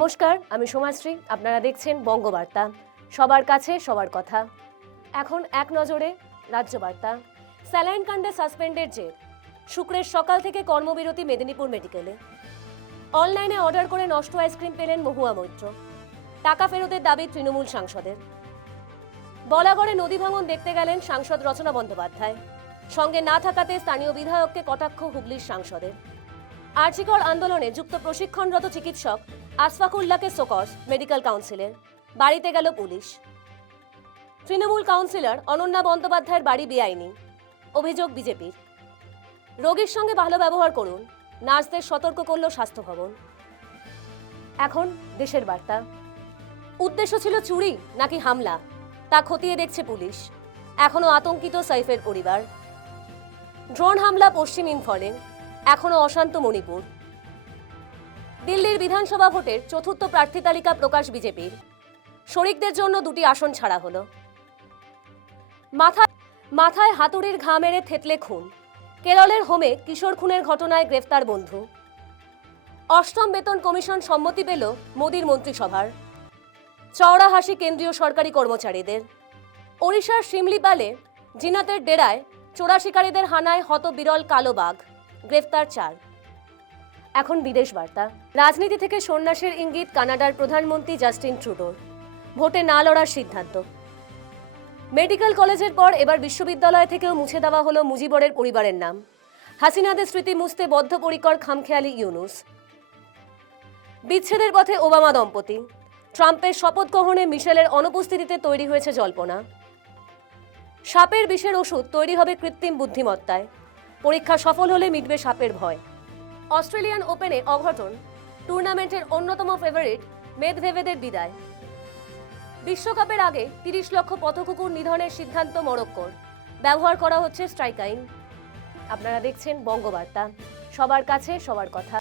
নমস্কার, আমি সোমাশ্রী, আপনারা দেখছেন বঙ্গবার্তা। সবার কাছে সবার কথা। এখন এক নজরে রাজ্যবার্তা। স্যালাইন কাণ্ডে সাসপেন্ডের জের। শুক্রের সকাল থেকে কর্মবিরতি মেদিনীপুর মেডিকেলে। অনলাইনে অর্ডার করে নষ্ট আইসক্রিম পেলেন মহুয়া মৈত্র। টাকা ফেরতের দাবি তৃণমূল সাংসদের। বলাগড়ে নদী ভাঙন দেখতে গেলেন সাংসদ রচনা বন্দ্যোপাধ্যায়। সঙ্গে না থাকাতে স্থানীয় বিধায়ককে কটাক্ষ হুগলির সাংসদের। আর্জিকর আন্দোলনে যুক্ত প্রশিক্ষণরত চিকিৎসক আসফাকুল্লাহকে সোকস, মেডিকেল কাউন্সিলের। বাড়িতে গেল পুলিশ। তৃণমূল কাউন্সিলর অনন্যা বন্দ্যোপাধ্যায়ের বাড়ি বেআইনি। অভিযোগ বিজেপির। রোগীর সঙ্গে ভালো ব্যবহার করুন, নার্সদের সতর্ক করল স্বাস্থ্য ভবন এখন দেশের বার্তা। উদ্দেশ্য ছিল চুরি নাকি হামলা? তা খতিয়ে দেখছে পুলিশ। এখনও আতঙ্কিত সাইফের পরিবার। ড্রোন হামলা পশ্চিম ইম্ফলে। এখনও অশান্ত মণিপুর। দিল্লির বিধানসভা ভোটের চতুর্থ প্রার্থী তালিকা প্রকাশ বিজেপির। শরিকদের জন্য দুটি আসন ছাড়া হলো। মাথায় মাথায় হাতুড়ির ঘা মেরে থেতলে খুন। কেরলের হোমে কিশোর খুনের ঘটনায় গ্রেফতার বন্ধু। অষ্টম বেতন কমিশন সম্মতি পেল মোদীর মন্ত্রিসভার। চওড়া হাসি কেন্দ্রীয় সরকারি কর্মচারীদের। ওড়িশার শিমলিপালে জিনাতের ডেরায় চোরা শিকারীদের হানায় হত বিরল কালো বাঘ। গ্রেফতার চার। এখন বিদেশ বার্তা। রাজনীতি থেকে সন্ন্যাসের ইঙ্গিত কানাডার প্রধানমন্ত্রী জাস্টিন ট্রুডোর। ভোটে না লড়ার সিদ্ধান্ত। মেডিকেল কলেজের পর এবার বিশ্ববিদ্যালয় থেকেও মুছে দেওয়া হলো মুজিবরের পরিবারের নাম। হাসিনাদের স্মৃতি মুছতে বদ্ধপরিকর খামখেয়ালি ইউনুস। বিচ্ছেদের পথে ওবামা দম্পতি। ট্রাম্পের শপথ গ্রহণে মিশেলের অনুপস্থিতিতে তৈরি হয়েছে জল্পনা। সাপের বিষের ওষুধ তৈরি হবে কৃত্রিম বুদ্ধিমত্তায়। পরীক্ষা সফল হলে মিটবে সাপের ভয়। অস্ট্রেলিয়ান ওপেনে অঘটন, টুর্নামেন্টের অন্যতম ফেভারিট মেদভেভেদের বিদায়। বিশ্বকাপের আগে তিরিশ লক্ষ পথকুকুর নিধনের সিদ্ধান্ত মরক্কোর। ব্যবহার করা হচ্ছে স্ট্রাইক আইন। আপনারা দেখছেন বঙ্গবার্তা। সবার কাছে সবার কথা।